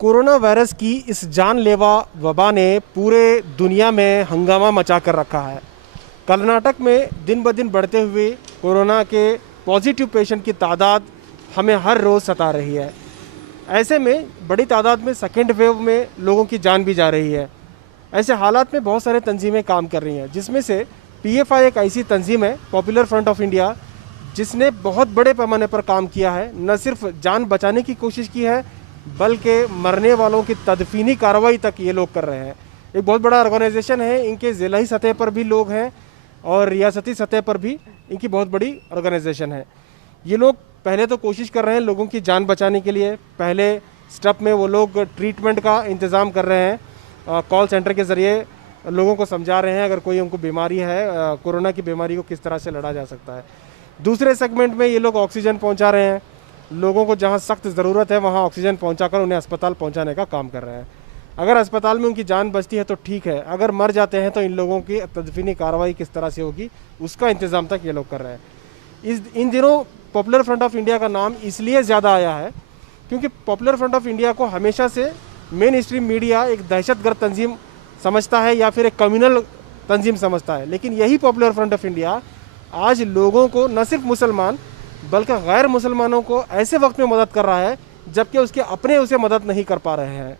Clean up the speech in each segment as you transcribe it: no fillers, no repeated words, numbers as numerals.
Corona virus की इस जानलेवा वबा ने पूरे दुनिया में हंगामा मचा कर रखा है। कर्नाटक में दिन ब दिन बढ़ते हुए कोरोना के पॉजिटिव पेशेंट की तादाद हमें हर रोज़ सता रही है। ऐसे में बड़ी तादाद में सेकेंड वेव में लोगों की जान भी जा रही है। ऐसे हालात में बहुत सारे तंजीमें काम कर रही हैं, जिसमें से पीएफआई एक ऐसी तंजीम है, पॉपुलर फ्रंट ऑफ इंडिया, जिसने बहुत बड़े पैमाने पर काम किया है। न सिर्फ जान बचाने की कोशिश की है, बल्कि मरने वालों की तदफीनी कार्रवाई तक ये लोग कर रहे हैं। एक बहुत बड़ा ऑर्गेनाइजेशन है, इनके ज़िलाई सतह पर भी लोग हैं और रियासती सतह पर भी इनकी बहुत बड़ी ऑर्गेनाइजेशन है। ये लोग पहले तो कोशिश कर रहे हैं लोगों की जान बचाने के लिए। पहले स्टेप में वो लोग ट्रीटमेंट का इंतज़ाम कर रहे हैं, कॉल सेंटर के ज़रिए लोगों को समझा रहे हैं अगर कोई उनको बीमारी है, कोरोना की बीमारी को किस तरह से लड़ा जा सकता है। दूसरे सेगमेंट में ये लोग ऑक्सीजन पहुंचा रहे हैं, लोगों को जहां सख्त ज़रूरत है वहां ऑक्सीजन पहुंचाकर उन्हें अस्पताल पहुंचाने का काम कर रहे हैं। अगर अस्पताल में उनकी जान बचती है तो ठीक है, अगर मर जाते हैं तो इन लोगों की तदफीनी कार्रवाई किस तरह से होगी उसका इंतज़ाम तक ये लोग कर रहे हैं। इन दिनों पॉपुलर फ्रंट ऑफ इंडिया का नाम इसलिए ज़्यादा आया है क्योंकि पॉपुलर फ्रंट ऑफ इंडिया को हमेशा से मेन स्ट्रीम मीडिया एक दहशतगर्द तंजीम समझता है या फिर एक कम्युनल तंजीम समझता है, लेकिन यही पॉपुलर फ्रंट ऑफ इंडिया आज लोगों को, न सिर्फ मुसलमान बल्कि गैर मुसलमानों को ऐसे वक्त में मदद कर रहा है जबकि उसके अपने उसे मदद नहीं कर पा रहे हैं।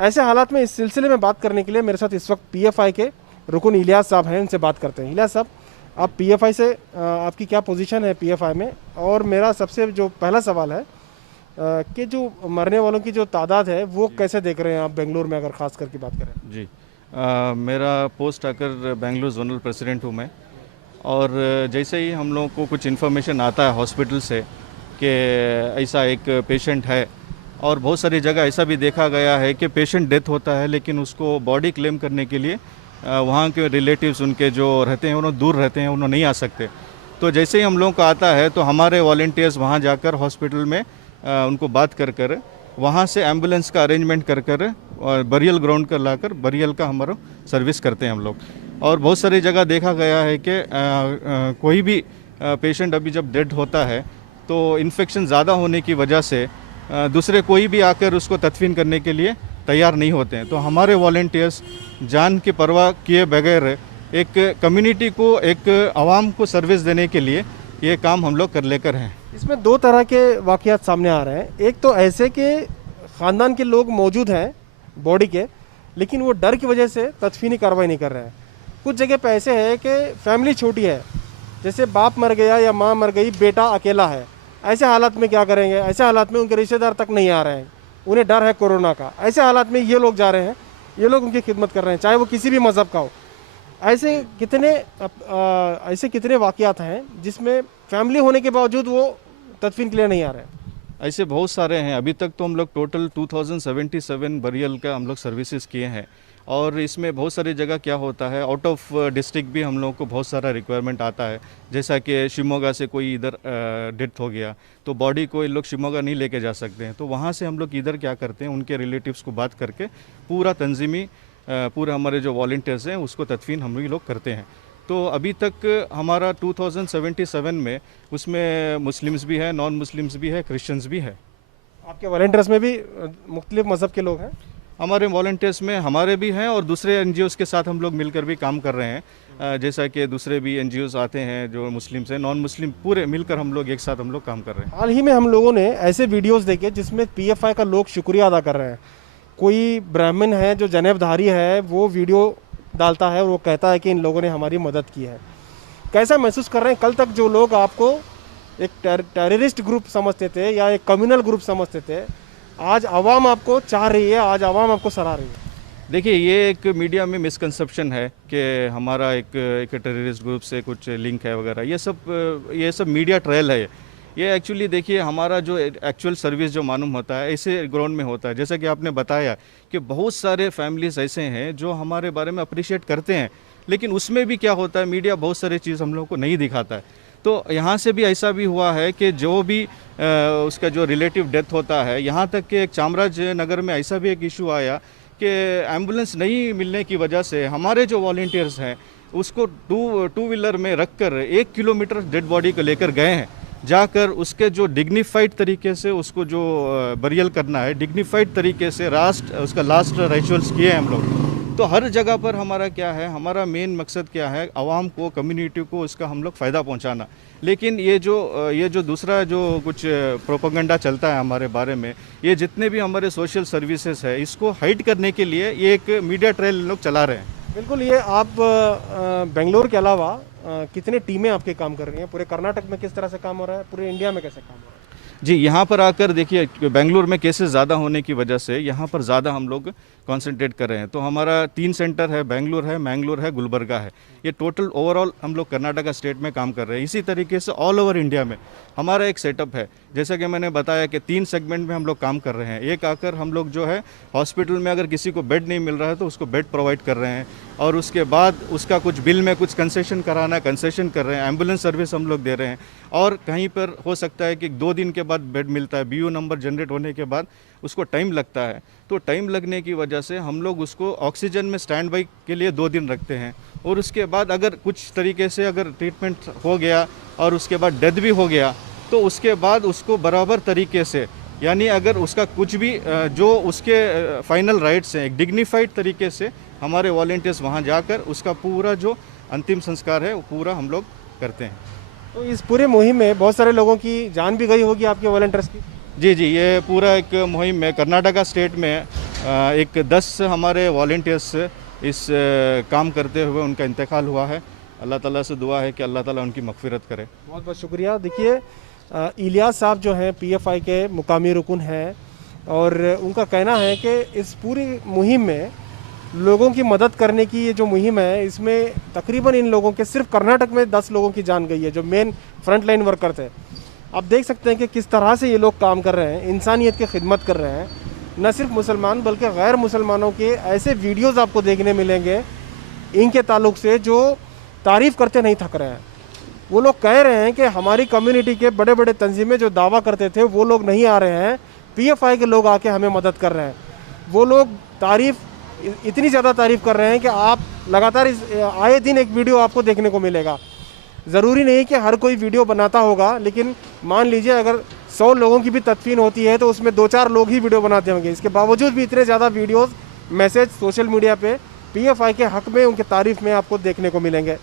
ऐसे हालात में इस सिलसिले में बात करने के लिए मेरे साथ इस वक्त पीएफआई के रुकन इलियास साहब हैं, उनसे बात करते हैं। इलियास साहब, आप पीएफआई से, आपकी क्या पोजीशन है पीएफआई में? और मेरा सबसे जो पहला सवाल है कि जो मरने वालों की जो तादाद है वो कैसे देख रहे हैं आप बेंगलुरु में, अगर ख़ास करके बात करें? जी, मेरा पोस्ट आकर बेंगलुरु जोनल प्रेसिडेंट हूँ मैं। और जैसे ही हम लोगों को कुछ इन्फॉर्मेशन आता है हॉस्पिटल से कि ऐसा एक पेशेंट है, और बहुत सारी जगह ऐसा भी देखा गया है कि पेशेंट डेथ होता है लेकिन उसको बॉडी क्लेम करने के लिए वहाँ के रिलेटिव्स उनके जो रहते हैं उन्होंने दूर रहते हैं, उन्होंने नहीं आ सकते। तो जैसे ही हम लोगों को आता है तो हमारे वॉलंटियर्स वहाँ जाकर हॉस्पिटल में उनको बात कर कर वहाँ से एम्बुलेंस का अरेंजमेंट कर कर और बरियल ग्राउंड कर लाकर बरियल का हमारा सर्विस करते हैं हम लोग। और बहुत सारी जगह देखा गया है कि कोई भी पेशेंट अभी जब डेड होता है तो इन्फेक्शन ज़्यादा होने की वजह से दूसरे कोई भी आकर उसको तदफीन करने के लिए तैयार नहीं होते हैं। तो हमारे वॉलंटियर्स जान की परवाह किए बगैर एक कम्युनिटी को, एक आवाम को सर्विस देने के लिए ये काम हम लोग कर लेकर हैं। इसमें दो तरह के वाक़यात सामने आ रहे हैं। एक तो ऐसे कि ख़ानदान के लोग मौजूद हैं बॉडी के, लेकिन वो डर की वजह से तदफीनी कार्रवाई नहीं कर रहे हैं। कुछ जगह पे ऐसे है कि फैमिली छोटी है, जैसे बाप मर गया या माँ मर गई, बेटा अकेला है। ऐसे हालात में क्या करेंगे? ऐसे हालात में उनके रिश्तेदार तक नहीं आ रहे हैं, उन्हें डर है कोरोना का। ऐसे हालात में ये लोग जा रहे हैं, ये लोग उनकी खिदमत कर रहे हैं, चाहे वो किसी भी मज़हब का हो। ऐसे कितने वाक़यात हैं जिसमें फैमिली होने के बावजूद वो तदफीन के लिए नहीं आ रहे हैं? ऐसे बहुत सारे हैं। अभी तक तो हम लोग टोटल 2077 बरियल का हम लोग सर्विसेज किए हैं। और इसमें बहुत सारी जगह क्या होता है, आउट ऑफ डिस्ट्रिक्ट भी हम लोगों को बहुत सारा रिक्वायरमेंट आता है। जैसा कि शिमोगा से कोई इधर डेथ हो गया तो बॉडी को इन लोग शिमोगा नहीं लेके जा सकते हैं, तो वहाँ से हम लोग इधर क्या करते हैं, उनके रिलेटिव्स को बात करके पूरा तंजीमी पूरे हमारे जो वॉलंटियर्स हैं उसको तदफीन हम लोग करते हैं। तो अभी तक हमारा 2077 में उसमें मुस्लिम्स भी है, नॉन मुस्लिम्स भी है, क्रिश्चियंस भी है। आपके वॉलंटियर्स में भी मुख्तलिफ मज़हब के लोग हैं? हमारे वॉलंटियर्स में हमारे भी हैं और दूसरे एनजीओस के साथ हम लोग मिलकर भी काम कर रहे हैं। जैसा कि दूसरे भी एनजीओस आते हैं जो मुस्लिम्स हैं, नॉन मुस्लिम, पूरे मिलकर हम लोग एक साथ हम लोग काम कर रहे हैं। हाल ही में हम लोगों ने ऐसे वीडियोस देखे जिसमें पीएफआई का लोग शुक्रिया अदा कर रहे हैं। कोई ब्राह्मण है जो जनेबधारी है, वो वीडियो डालता है और वो कहता है कि इन लोगों ने हमारी मदद की है। कैसा महसूस कर रहे हैं? कल तक जो लोग आपको एक टेररिस्ट ग्रुप समझते थे या एक कम्युनल ग्रुप समझते थे, आज आवाम आपको चाह रही है, आज आवाम आपको सराह रही है। देखिए, ये एक मीडिया में मिसकंसेप्शन है कि हमारा एक टेररिस्ट ग्रुप से कुछ लिंक है वगैरह। ये सब मीडिया ट्रायल है। ये एक्चुअली देखिए, हमारा जो एक्चुअल सर्विस जो मालूम होता है ऐसे ग्राउंड में होता है। जैसा कि आपने बताया कि बहुत सारे फैमिलीज ऐसे हैं जो हमारे बारे में अप्रिशिएट करते हैं, लेकिन उसमें भी क्या होता है, मीडिया बहुत सारी चीज़ हम लोगों को नहीं दिखाता है। तो यहाँ से भी ऐसा भी हुआ है कि जो भी उसका जो रिलेटिव डेथ होता है, यहाँ तक कि एक चामराज नगर में ऐसा भी एक इशू आया कि एम्बुलेंस नहीं मिलने की वजह से हमारे जो वॉलंटियर्स हैं उसको टू व्हीलर में रख कर 1 किलोमीटर डेड बॉडी को लेकर गए हैं, जाकर उसके जो डिग्निफाइड तरीके से उसको जो बरियल करना है, डिग्निफाइड तरीके से उसका लास्ट रिचुअल्स किए हैं हम लोग। तो हर जगह पर हमारा क्या है, हमारा मेन मकसद क्या है, आवाम को, कम्युनिटी को उसका हम लोग फ़ायदा पहुंचाना। लेकिन ये जो दूसरा जो कुछ प्रोपेगेंडा चलता है हमारे बारे में, ये जितने भी हमारे सोशल सर्विसेज है, इसको हाइड करने के लिए ये एक मीडिया ट्रायल लोग चला रहे हैं। बिल्कुल, ये आप बेंगलोर के अलावा कितने टीमें आपके काम कर रही हैं? पूरे कर्नाटक में किस तरह से काम हो रहा है, पूरे इंडिया में कैसे काम हो रहा है? जी, यहाँ पर आकर देखिए, बेंगलुरु में केसेस ज़्यादा होने की वजह से यहाँ पर ज़्यादा हम लोग कंसंट्रेट कर रहे हैं। तो हमारा 3 सेंटर है, बेंगलुरु है, मैंगलोर है, गुलबर्गा है। ये टोटल ओवरऑल हम लोग कर्नाटका स्टेट में काम कर रहे हैं। इसी तरीके से ऑल ओवर इंडिया में हमारा एक सेटअप है। जैसा कि मैंने बताया कि 3 सेगमेंट में हम लोग काम कर रहे हैं। एक आकर हम लोग जो है हॉस्पिटल में अगर किसी को बेड नहीं मिल रहा है तो उसको बेड प्रोवाइड कर रहे हैं, और उसके बाद उसका कुछ बिल में कुछ कंसेशन कराना है, कंसेशन कर रहे हैं। एम्बुलेंस सर्विस हम लोग दे रहे हैं, और कहीं पर हो सकता है कि 2 दिन के बाद बेड मिलता है, BU नंबर जनरेट होने के बाद उसको टाइम लगता है। तो टाइम लगने की वजह से हम लोग उसको ऑक्सीजन में स्टैंड बाई के लिए 2 दिन रखते हैं, और उसके बाद अगर कुछ तरीके से अगर ट्रीटमेंट हो गया और उसके बाद डेथ भी हो गया, तो उसके बाद उसको बराबर तरीके से, यानी अगर उसका कुछ भी जो उसके फाइनल राइट्स हैं, एक डिग्निफाइड तरीके से हमारे वॉलंटियर्स वहाँ जाकर उसका पूरा जो अंतिम संस्कार है वो पूरा हम लोग करते हैं। तो इस पूरे मुहिम में बहुत सारे लोगों की जान भी गई होगी आपके वॉलंटियर्स की? जी जी, ये पूरा एक मुहिम में कर्नाटका स्टेट में एक 10 हमारे वॉलंटियर्स इस काम करते हुए उनका इंतकाल हुआ है। अल्लाह ताला से दुआ है कि अल्लाह ताला उनकी मगफिरत करे। बहुत बहुत शुक्रिया। देखिए, इलियास साहब जो हैं PFI के मुकामी रुकन हैं, और उनका कहना है कि इस पूरी मुहिम में लोगों की मदद करने की ये जो मुहिम है, इसमें तकरीबन इन लोगों के सिर्फ कर्नाटक में 10 लोगों की जान गई है, जो मेन फ्रंट लाइन वर्कर थे। आप देख सकते हैं कि किस तरह से ये लोग काम कर रहे हैं, इंसानियत की खिदमत कर रहे हैं। न सिर्फ मुसलमान बल्कि गैर मुसलमानों के ऐसे वीडियोज़ आपको देखने मिलेंगे इनके ताल्लुक से, जो तारीफ़ करते नहीं थक रहे हैं। वो लोग कह रहे हैं कि हमारी कम्युनिटी के बड़े बड़े तंजीमें जो दावा करते थे वो लोग नहीं आ रहे हैं, PFI के लोग आके हमें मदद कर रहे हैं। वो लोग इतनी ज़्यादा तारीफ़ कर रहे हैं कि आप लगातार आए दिन एक वीडियो आपको देखने को मिलेगा। ज़रूरी नहीं कि हर कोई वीडियो बनाता होगा, लेकिन मान लीजिए अगर 100 लोगों की भी तदफीन होती है तो उसमें 2-4 लोग ही वीडियो बनाते होंगे। इसके बावजूद भी इतने ज़्यादा वीडियोस, मैसेज सोशल मीडिया पे PFI के हक़ में, उनके तारीफ़ में आपको देखने को मिलेंगे।